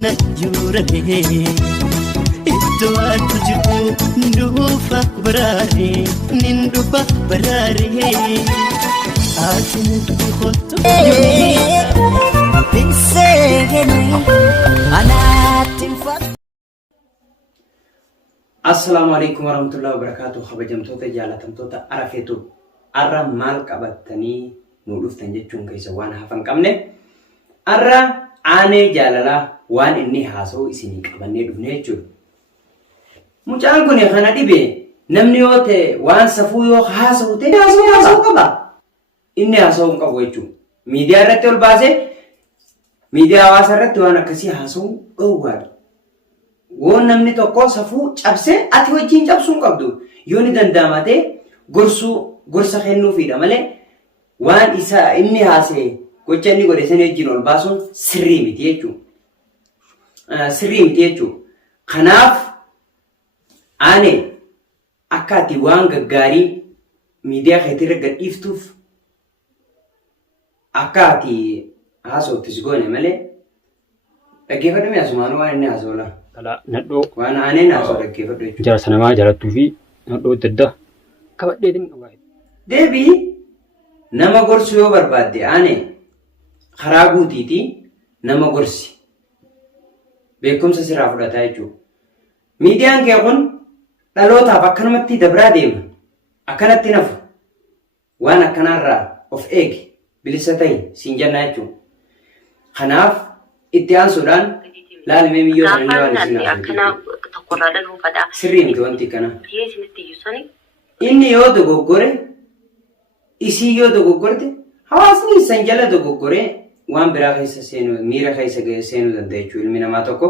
Najurare iddoo ati jiru nduufa baraare ninduufa baraare ati nuti kottu binseegani anaatiin fatu. Assalamu alaikum warahmatullahi wabarakatuh. Kabajamtoota jaalatamtoota arafeetu arra maal qabattanii nu dhuftan jechuun keessa waan hafan qabne arra aanee jaalalaa waan inni haasa'u isinii qabannee dhufne jechuudha. Mucaan kun kana dhibe namni yoo ta'e waan safuu yoo haasa'u ta'e haasa'u qaba. Inni haasa'u hin qabu jechuudha. Miidiyaa irratti ol baasee miidiyaa hawaasaa irratti waan akkasii haasa'u dhowwaadha. Waan namni tokko safuu cabsee ati wajjin cabsuu hin qabdu. Yoo ni danda'ama ta'e gorsa kennuufiidha malee waan isa inni haasa'e gocha inni godhe sana wajjin ol baasuun sirrii miti jechuudha. Sirrii miti jechuudha. Kanaaf ani akka ati waan gaggaarii miidiyaa keetirra gadhiiftuuf akka ati haasa'uttis goone malee dhaggeeffadhu asumaanuu waan inni haasa'u Nadhoo waan aaneen haasa'u dhaggeeffadhu jechuudha. jaarsa namaa jaalattuu fi nadhoo adda addaa qabadheetiin dhugaa. Deebii nama gorsu yoo barbaadde aanee karaa guutiitii nama gorsi. Beekumsa sirraa fudhataa jechuudha. Miidiyaan kee kun dhalootaaf akkanumatti dabraa deema. Akkanatti nafu. Waan akkanaarraa of eegi. Bilisa ta'i siin jennaa jechuudha. Kanaaf itti aansuudhaan laalimee miyyoo sanillee waan isin haasa'u. Sirrii miti wanti kana. Inni yoo dogoggore isii yoo dogoggorte hawaasni isan jala dogoggoree waan biraa keessa seenuu miira keessa seenuu danda'a jechuudha ilmi namaa tokko.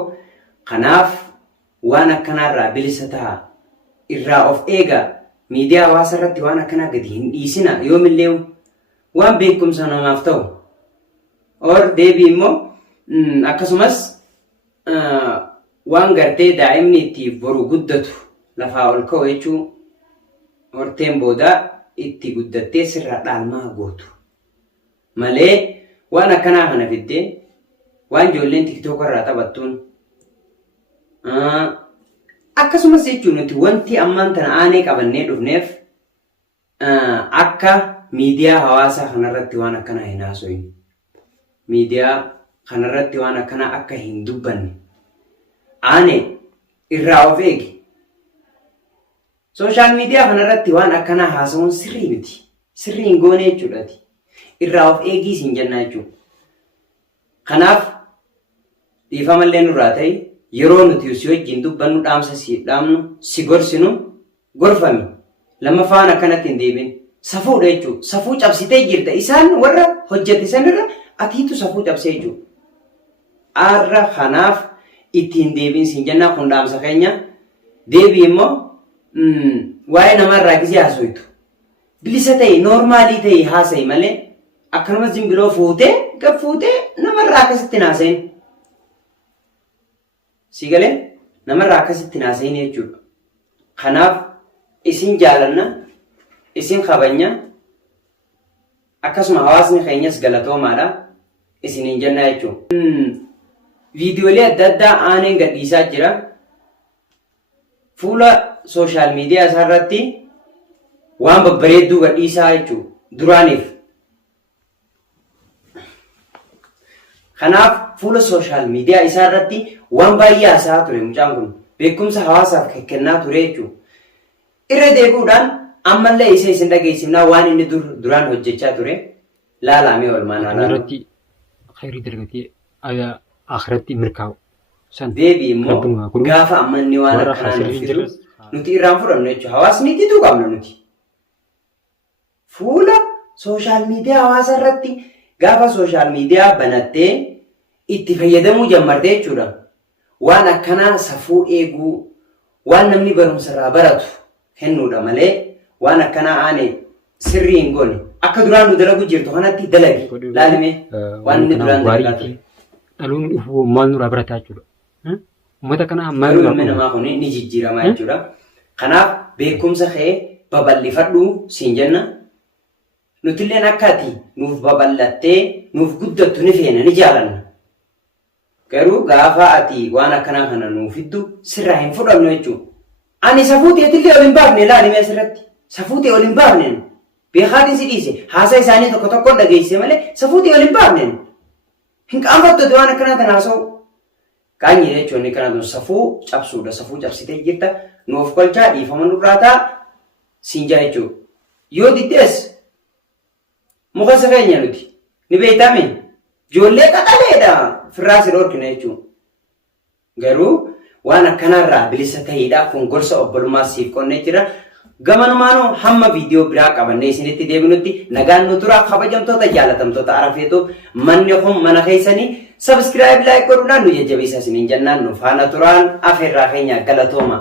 Kanaaf waan akkanaarraa bilisa ta'a. Irraa of eega. Miidiyaa hawaasa irratti waan akkanaa gadi hin dhiisina yoomillee waan beekumsa namaaf ta'u. Or deebii immoo akkasumas waan gartee daa'imni itti boru guddatu lafaa ol ka'u jechuun horteen boodaa itti guddattee sirraa dhaalmaa gootu. Malee waan akkanaa kana fiddee waan ijoolleen TikTok irraa taphattuun akkasumas jechuun nuti wanti ammaan tana aanee qabannee dhufneef akka miidiyaa hawaasaa kanarratti waan akkanaa hin haasoyin. Miidiyaa kanarratti waan akkanaa akka hin dubbanne aanee irraa of eegi. Sooshaal miidiyaa kanarratti waan akkanaa haasa'uun sirrii miti. Sirrii hin goone jechuudhaati. Irraa of eegii siin jennaa jechuudha. Kanaaf dhiifamallee nurraa ta'e yeroo nuti si wajjin dubbannu dhaamsa si dhaamnu si gorsinu gorfami. Lammaffaan akkanatti hin deebin. Safuudha jechuudha. Safuu cabsitee jirta. Isaan warra hojjete sanirra atiitu safuu cabsee jechuudha. Arra kanaaf itti hin deebin siin jennaa kun dhaamsa keenya. Deebii immoo waa'ee namarraa gisee haasoitu. Bilisa ta'e noormaalii ta'e haasa'i malee akkanumas zimbiloo fuutee gad fuutee namarraa akkasitti haasa'in. Si galee namarraa akkasitti haasa'in jechuudha. Kanaaf isin jaalanna, isin kabanya, akkasuma hawaasni keenyas galatoomaadha isiniin jennaa jechuudha. Viidiyoolee adda addaa aaneen gadhiisaa jira. Fuula sooshaal miidiyaa isaa irratti waan babbareedduu gadhiisaa jechuudha duraaniif. Kanaaf fuula sooshaal miidiyaa isaa irratti waan baay'ee haasa'aa ture mucaan kun beekumsa hawaasaaf kennaa ture jechuudha. Irra deebi'uudhaan ammallee isa isin dhageessifnaa waan inni duraan hojjechaa ture laalamee olmaan haala. Irratti khayrii dargatee akhiratti mirkaa'u. Deebii immoo gaafa ammanni waan akkanaa nufisu nuti irraan fudhannu jechuudha. Hawaasni itti qabna nuti. Fuula sooshaal miidiyaa hawaasaa irratti gaafa sooshaal miidiyaa banattee itti fayyadamuu jalqabde jechuudha. Waan akkanaa safuu eeguu waan namni barumsarraa baratu kennuudha malee waan akkanaa aanee sirrii hin goone. Akka duraan nu dalagu jirtu kanatti dalagi. Laalimee waan inni duraan dalagaa ture. Dhaloonni dhufu maal nurraa barataa jechuudha. Uummata kanaa maal nurraa barataa? Namaa kun ni jijjiiramaa jechuudha. Kanaaf beekumsa kee babal'ifadhu siin jenna. Nutilleen akka ati nuuf babal'attee nuuf guddattu ni feena ni jaalanna. Garuu gaafa ati waan akkanaa kana nuuf fiddu sirraa hin fudhannu jechuudha. Ani safuutii atillee ol hin baafne ilaalimee asirratti. Safuutii ol hin baafne. Beekaatiin si dhiise haasaa isaanii tokko tokko dhageessise malee safuutii ol hin baafne. Hin qaanfattu waan akkanaa kana haasa'u. Qaanyii jechuun inni kana safuu cabsuudha. Safuu cabsitee jirta. Nuuf kolchaa dhiifama nurraa ta'a siinjaa jechuudha. Yoo diddees muka safeenya nuti ni beektame ijoollee qaxaleedha firraa si dhorkina jechuudha. Garuu waan akkanarraa bilisa ta'eedha kun gorsa obbolummaa siif qonnee jira. Gamanumaanoo hamma viidiyoo biraa qabannee isinitti deebinutti nagaan nu tura kabajamtoota jaalatamtoota arafeetu manni kun mana keessanii subscribe like godhuudhaan nu jajjabeessaa isiniin jennaan nu faana turaan afeerraa keenya galatooma.